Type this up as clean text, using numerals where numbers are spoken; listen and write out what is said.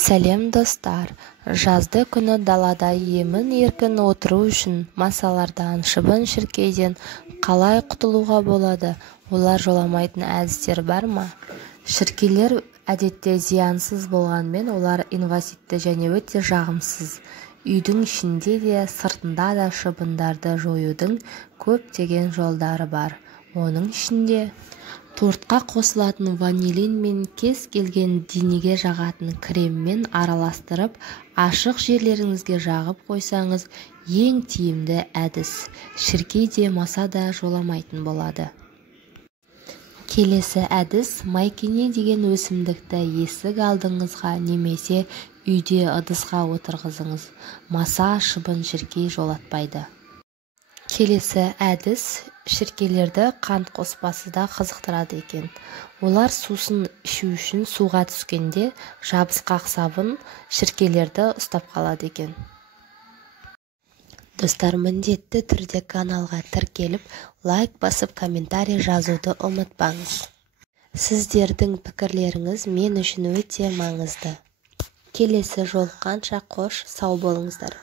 Сәлем достар, жазды күні далада емін-еркін отыру үшін масалардан, шыбын-шіркейден қалай құтылуға болады? Олар жоламайтын әдістер бар ма? Шіркейлер әдетте зиянсыз болғанмен, олар инвазивті және өте жағымсыз. Үйдің ішінде де, сыртында да шыбындарды жоюдың көптеген жолдары бар. Оның ішінде тортқа қосылатын ванилин мен кез келген денеге жағатын креммен араластырып, ашық жерлеріңізге жағып қойсаңыз, ең тиімді әдіс. Шіркей де маса да жоламайтын болады. Келесі әдіс, майкене деген өсімдікті есік алдыңызға немесе үйде ыдысқа отырғызыңыз. Маса, шыбын, шіркей жолатпайды. Келесі әдіс, шіркейлерді қант қоспасы да қызықтырады екен. Олар сусын ішу үшін суға түскенде жабысқақ сабын шіркейлерді ұстап қалады екен. Достар, міндетті түрде каналға тіркеліп, лайк басып, комментарий жазуды ұмытпаңыз. Сіздердің пікірлеріңіз мен үшін өте маңызды. Келесі жолыққанша қош, сау болыңыздар.